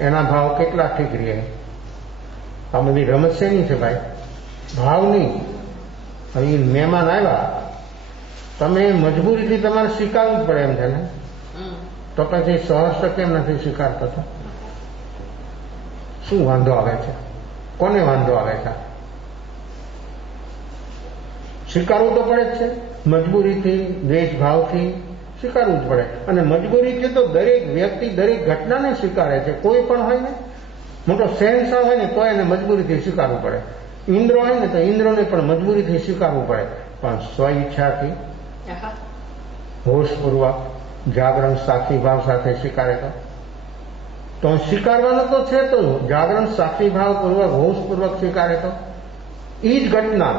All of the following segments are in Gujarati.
એના ભાવ કેટલા ઠીક રહે? આ બધી રમત શેની છે ભાઈ? ભાવની. હવે મહેમાન આવ્યા, તમે મજબૂરીથી તમારે સ્વીકારવું જ પડે એમ છે ને, તો પછી સહર્ષ કેમ નથી સ્વીકારતા? શું વાંધો આવે છે? કોને વાંધો આવે છે? સ્વીકારવું તો પડે જ છે, મજબૂરીથી, દ્વેષભાવથી સ્વીકારવું જ પડે. અને મજબૂરીથી તો દરેક વ્યક્તિ દરેક ઘટનાને સ્વીકારે છે. કોઈ પણ હોય ને, મોટો શહેનશાહ હોય ને તો એને મજબૂરીથી સ્વીકારવું પડે. ઇન્દ્ર હોય ને તો ઇન્દ્રને પણ મજબૂરીથી સ્વીકારવું પડે. પણ સ્વ ઈચ્છાથી, હોશપૂર્વક, જાગરણ સાક્ષી ભાવ સાથે સ્વીકારે તો સ્વીકારવાનો તો છે. તો જાગરણ સાક્ષી ભાવ પૂર્વક, હોશપૂર્વક સ્વીકારે તો એ જ ઘટના,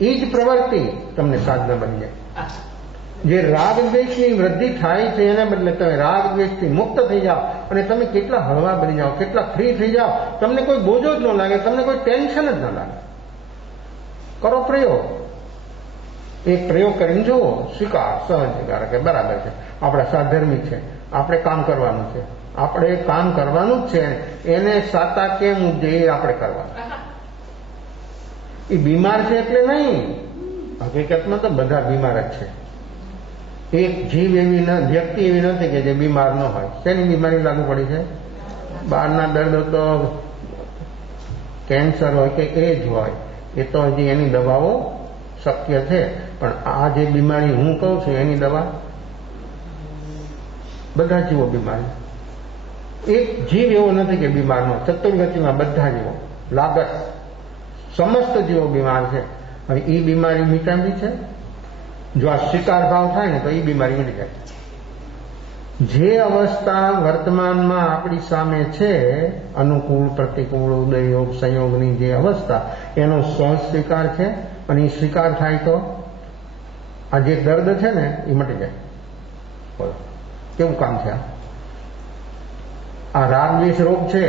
એ જ પ્રવૃત્તિ તમને સાધના બની જાય. જે રાગ દ્વેષની વૃદ્ધિ થાય છે એને બદલે તમે રાગ દ્વેષથી મુક્ત થઈ જાઓ અને તમે કેટલા હળવા બની જાઓ, કેટલા ફ્રી થઈ જાઓ. તમને કોઈ બોજો જ ન લાગે, તમને કોઈ ટેન્શન જ ન લાગે. કરો પ્રયોગ, એક પ્રયોગ કરીને જુઓ, સ્વીકાર, સહજ સ્વીકાર કે બરાબર છે, આપણા સાધર્મી છે, આપણે કામ કરવાનું છે, આપણે કામ કરવાનું જ છે. એને સાતા કેમ ઉપજે એ આપણે કરવાનું. એ બીમાર છે એટલે નહીં, હકીકતમાં તો બધા બીમાર જ છે. એક જીવ એવી વ્યક્તિ એવી નથી કે જે બીમાર ન હોય. શેની બીમારી લાગુ પડી છે? બહારના દર્દ તો કેન્સર હોય કે એ જ હોય, એ તો હજી એની દવાઓ શક્ય છે. પણ આ જે બીમારી હું કહું છું એની દવા બધા જીવો બીમારી. એક જીવ એવો નથી કે બીમાર ન. ચતુર્ગતિમાં બધા જીવો, લાગત સમસ્ત જીવો બીમાર છે. અને એ બીમારી મિટાવી છે. જો આ સ્વીકાર ભાવ થાય ને તો એ બીમારી મટી જાય. જે અવસ્થા વર્તમાનમાં આપણી સામે છે, અનુકૂળ, પ્રતિકૂળ, ઉદયયોગ, સંયોગની જે અવસ્થા, એનો સહજ સ્વીકાર છે. અને એ સ્વીકાર થાય તો આ જે દર્દ છે ને એ મટી જાય. બોલો કેવું કામ છે આ? રાગ દ્વેષ રોગ છે.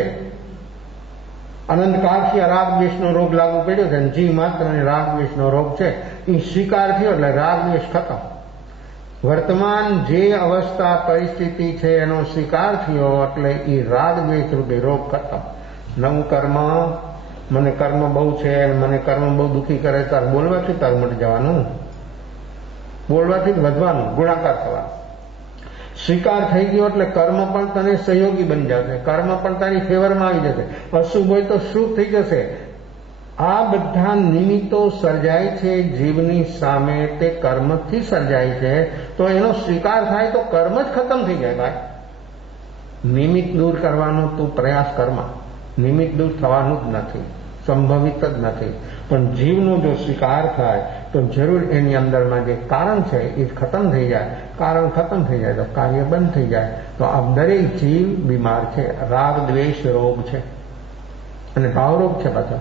અનંતકાળથી આ રાગ દ્વેષનો રોગ લાગુ પડ્યો છે. જીવ માત્ર રાગ દ્વેષનો રોગ છે. એ સ્વીકાર થયો એટલે રાગ દ્વેષ ખતમ. વર્તમાન જે અવસ્થા પરિસ્થિતિ છે એનો સ્વીકાર થયો એટલે એ રાગ દ્વેષ રૂપે રોગ ખતમ. નવું કર્મ, મને કર્મ બહુ છે, મને કર્મ બહુ દુઃખી કરે, તાર બોલવાથી તાર મટી જવાનું, બોલવાથી જ વધવાનું, ગુણાકાર થવાનું. સ્વીકાર થઈ ગયો એટલે કર્મ પણ તને સહયોગી બની જશે, કર્મ પણ તારી ફેવરમાં આવી જશે. અશુભ હોય તો શુભ થઈ જશે. આ બધા નિમિત્તો સર્જાય છે જીવની સામે, તે કર્મથી સર્જાય છે. તો એનો સ્વીકાર થાય તો કર્મ જ ખતમ થઈ જાય. ભાઈ, નિમિત્ત દૂર કરવાનો તું પ્રયાસ કરમાં, નિમિત્ત દૂર થવાનું જ નથી, સંભવિત જ નથી. પણ જીવનો જો સ્વીકાર થાય તો જરૂર એની અંદરમાં જે કારણ છે એ ખતમ થઈ જાય. કારણ ખતમ થઈ જાય તો કાર્ય બંધ થઈ જાય. તો આ દરેક જીવ બીમાર છે. રાગ દ્વેષ રોગ છે અને ભાવરોગ છે. પાછો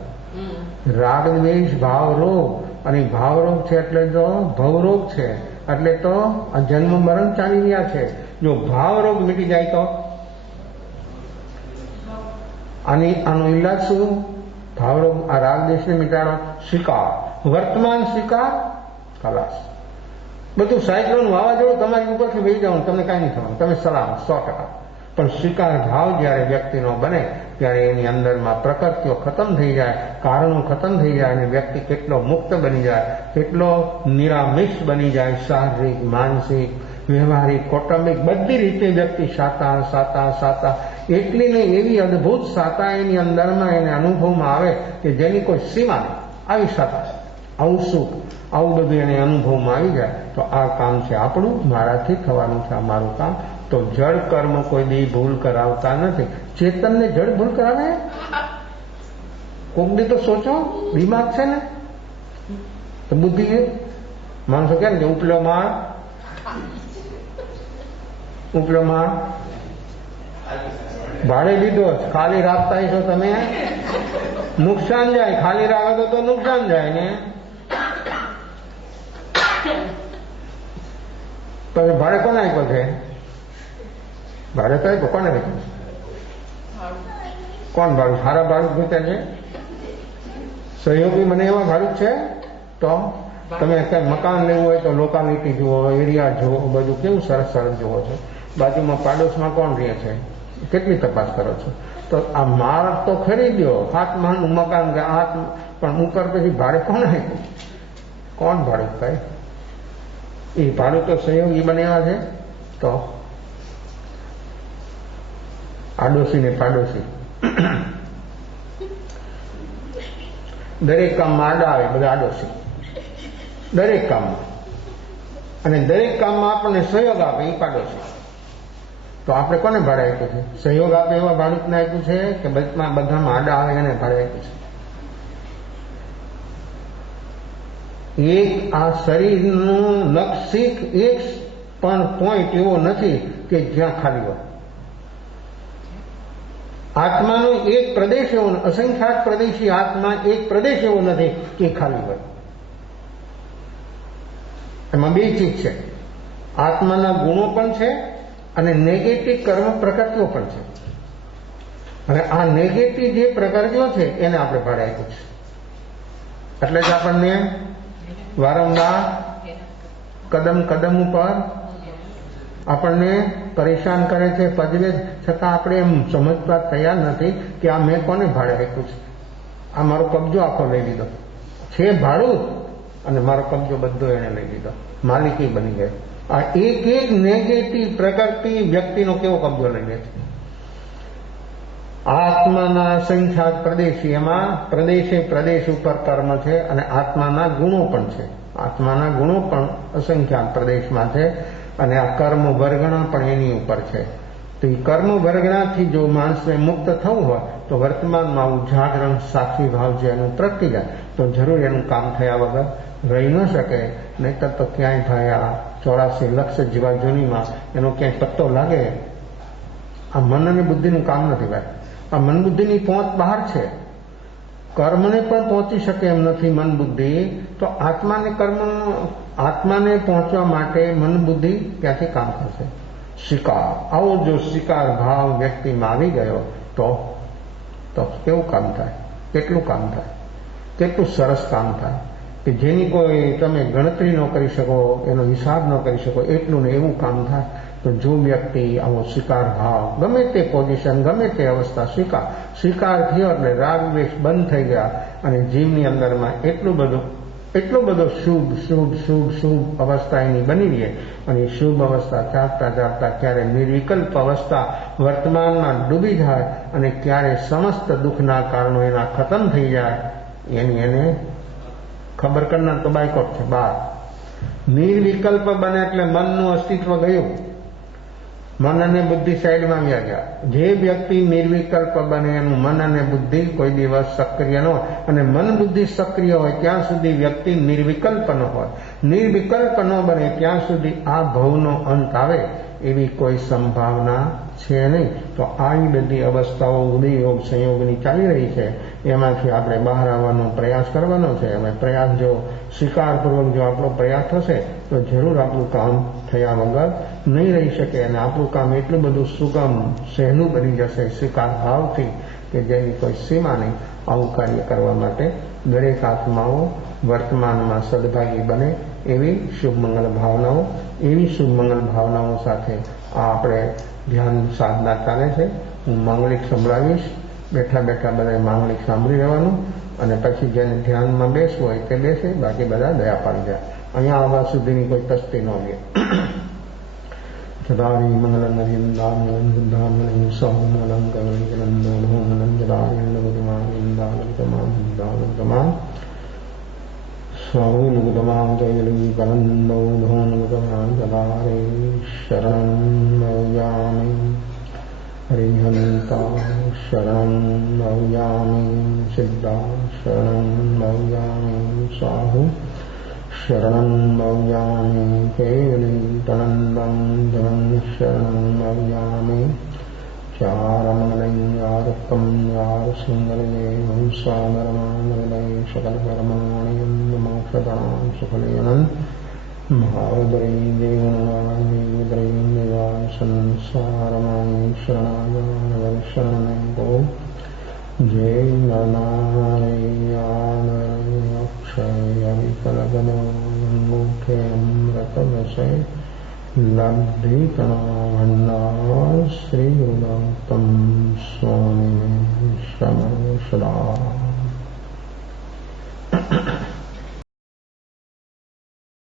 રાગ દ્વેષ ભાવરોગ, અને ભાવરોગ છે એટલે તો ભવરોગ છે. એટલે તો આ જન્મ મરણ ચાલી રહ્યા છે. જો ભાવરોગ મીટી જાય તો આનો ઈલાજ શું? ભાવરોગ, આ રાગ દ્વેષને મિટાડો. સ્વીકાર, વર્તમાન સ્વીકાર, ખલાસ. બધું સાયક્લોન, વાવાઝોડું તમારી ઉપરથી વહી જવાનું, તમને કાંઈ નહીં થવાનું, તમે સલામત 100%. પણ સ્વીકાર ભાવ જ્યારે વ્યક્તિનો બને ત્યારે એની અંદરમાં પ્રકૃતિઓ ખતમ થઈ જાય, કારણો ખતમ થઈ જાય અને વ્યક્તિ કેટલો મુક્ત બની જાય, કેટલો નિરામિષ બની જાય. શારીરિક, માનસિક, વ્યવહારિક, કૌટુંબિક બધી રીતે વ્યક્તિ સાતા એટલી ને એવી અદભુત સાતા એની અંદરમાં એને અનુભવમાં આવે કે જેની કોઈ સીમા નહીં. આવી સાતા, આવું સુખ, આવું બધું એને અનુભવમાં આવી જાય. તો આ કામ છે આપણું, મારાથી થવાનું છે આ મારું કામ. તો જળ કર્મ કોઈ દી ભૂલ કરાવતા નથી. ચેતનને જળ ભૂલ કરાવે? કોક દી તો સોચો, દિમાગ છે ને તો બુદ્ધિ છે. માણસો કેમ કે ઉપલો માળ ભાડે લીધો, ખાલી રાખતા છો તમે, નુકસાન જાય. ખાલી રાખો તો નુકસાન જાય ને. પછી ભાડે કોને આપ્યો છે? ભાડે તો આપ્યો કોને આપ્યો? કોણ ભાડું? સારા ભાડું જોતા છે? સહયોગી મને એવા ભાડું છે. તો તમે અત્યારે મકાન લેવું હોય તો લોકાલિટી જુઓ, એરિયા જુઓ, બધું કેવું સરસ સરસ જુઓ છો. બાજુમાં પાડોશમાં કોણ રહે છે? કેટલી તપાસ કરો છો? તો આ માર્ગ તો ખરીદ્યો, 7 માળનું મકાન કે પણ ઉપર પછી ભાડે કોણ આપ્યું? કોણ ભાડું થાય? એ ભાડું તો સહયોગી બનેવા છે. તો આડોશી ને પાડોશી દરેક કામમાં આડા આવે, બધા આડોશી દરેક કામમાં, અને દરેક કામમાં આપણને સહયોગ આપે એ પાડોશી. તો આપણે કોને ભાડે આપ્યું છે? સહયોગ આપે એવા ભાડુતને આપ્યું છે કે બધામાં આડા આવે એને ભાડે આપ્યું છે? એક આ શરીરનું લક્ષિત એક પણ પોઈન્ટ એવો નથી કે જ્યાં ખાલી હોય. આત્માનો એક પ્રદેશ એવો, અસંખ્યાત પ્રદેશી આત્મા એક પ્રદેશ એવો નથી કે ખાલી હોય. એમાં 2 ચીજ છે, આત્માના ગુણો પણ છે અને નેગેટિવ કર્મ પ્રકૃતિઓ પણ છે. અને આ નેગેટિવ જે પ્રકૃતિઓ છે એને આપણે ભાડે આપ્યું છે. એટલે જ આપણને વારંવાર કદમ ઉપર આપણને પરેશાન કરે છે, પજવે, છતાં આપણે એમ સમજવા તૈયાર નથી કે આ મેં કોને ભાડે આપ્યું છે. આ મારો કબજો આખો લઈ લીધો છે, ભાડું, અને મારો કબજો બધો એને લઈ લીધો, માલિકી બની ગયો. આ એક નેગેટિવ પ્રકૃતિ વ્યક્તિનો કેવો કબજો લઈ લે છે. આત્માના સંખ્યાત પ્રદેશી, એમાં પ્રદેશ ઉપર કર્મ છે અને આત્માના ગુણો પણ છે. આત્માના ગુણો પણ અસંખ્યાત પ્રદેશમાં છે અને આ કર્મ વર્ગણા પણ એની ઉપર છે. તો એ કર્મ વર્ગણાથી જો માણસને મુક્ત થવું હોય તો વર્તમાનમાં આવું જાગરણ સાક્ષી ભાવ છે એનું પ્રગટી જાય તો જરૂર એનું કામ થયા વગર રહી ન શકે. નહીતર તો ક્યાંય ભાઈ આ 84 લક્ષ જેવા જૂનીમાં એનો ક્યાંય પત્તો લાગે. આ મન અને બુદ્ધિનું કામ નથી ભાઈ. આ મન બુદ્ધિની પહોંચ બહાર છે, કર્મને પણ પહોંચી શકે એમ નથી મન બુદ્ધિ. તો આત્માને પહોંચવા માટે મન બુદ્ધિ ક્યાંથી કામ કરશે? શિકાર. આવો જો શિકાર ભાવ વ્યક્તિમાં આવી ગયો તો કેવું કામ થાય? કેટલું કામ થાય? કેટલું સરસ કામ થાય કે જેની કોઈ તમે ગણતરી ન કરી શકો, એનો હિસાબ ન કરી શકો, એટલું ને એવું કામ થાય. તો જો વ્યક્તિ આવો શિકાર ભાવ, ગમે તે પોઝિશન, ગમે તે અવસ્થા, શિકાર થયો એટલે રાગ દ્વેષ બંધ થઈ ગયા અને જીવની અંદરમાં એટલો બધો શુભ અવસ્થા એની બની રહે. અને શુભ અવસ્થા ચાલતા ક્યારે નિર્વિકલ્પ અવસ્થા વર્તમાનમાં ડૂબી જાય અને ક્યારે સમસ્ત દુઃખના કારણો એના ખતમ થઈ જાય એને ખબર કરનાર તો બાયકોટ છે. બાર નિર્વિકલ્પ બને એટલે મનનું અસ્તિત્વ ગયું, મન અને બુદ્ધિ સાઈડમાં આવ્યા ગયા. જે વ્યક્તિ નિર્વિકલ્પ બને એનું મન અને બુદ્ધિ કોઈ દિવસ સક્રિય ન હોય, અને મન બુદ્ધિ સક્રિય હોય ત્યાં સુધી વ્યક્તિ નિર્વિકલ્પ ન હોય. નિર્વિકલ્પ ન બને ત્યાં સુધી આ ભવનો અંત આવે એવી કોઈ સંભાવના છે નહીં. તો આવી બધી અવસ્થાઓ ઉદયયોગ સંયોગની ચાલી રહી છે, એમાંથી આપણે બહાર આવવાનો પ્રયાસ કરવાનો છે. હવે પ્રયાસ જો સ્વીકારપૂર્વક જો આપણો પ્રયાસ થશે તો જરૂર આપણું કામ થયા વગર નહીં રહી શકે અને આપણું કામ એટલું બધું સુગમ સહેલું બની જશે સ્વીકાર ભાવથી કે જેની કોઈ સીમા નહીં. આવું કાર્ય કરવા માટે દરેક આત્માઓ વર્તમાનમાં સદભાગી બને એવી શુભ મંગલ ભાવનાઓ સાથે આ આપણે ધ્યાન સાધના ચાલે છે. હું માંગલિક સંભળાવીશ, બેઠા બધા માંગલિક સાંભળી રહેવાનું અને પછી જેને ધ્યાનમાં બેસવું હોય તે બેસે, બાકી બધા દયા પાડી જાય. અહીંયા આવવા સુધીની કોઈ તસ્તી ન લે. ચદારી મંગલમ હરિંદામલમ સૌમલમ કમલિકલમ જદારી સ્વામિનુગતમાં જયલી કરંદો ધોનુગતમાં જદારે શરણં નવ્યામિ હરિહંતા શરણં નવ્યામિ સિદ્ધા શરણં નવ્યામિ સાહુ શરણં નવ્યામિ કેવલી તનંદં ધન શરણં નવ્યામિ ચારમંગલં યારકં યાર સુંદરયે હંસાનરમાનરદય શકલકર્માણિ મોક્ષદાં સુખલેનં મહાવદરૈ દેવનવાય નિવાય સંસારમાય શરણાય શરણો જય નારાયણ અક્ષય વિકલગનો મુખે અમૃત વસે लब्धिकणामन्ना श्रीगुरुनाथं स्वामिने शरणं सदा।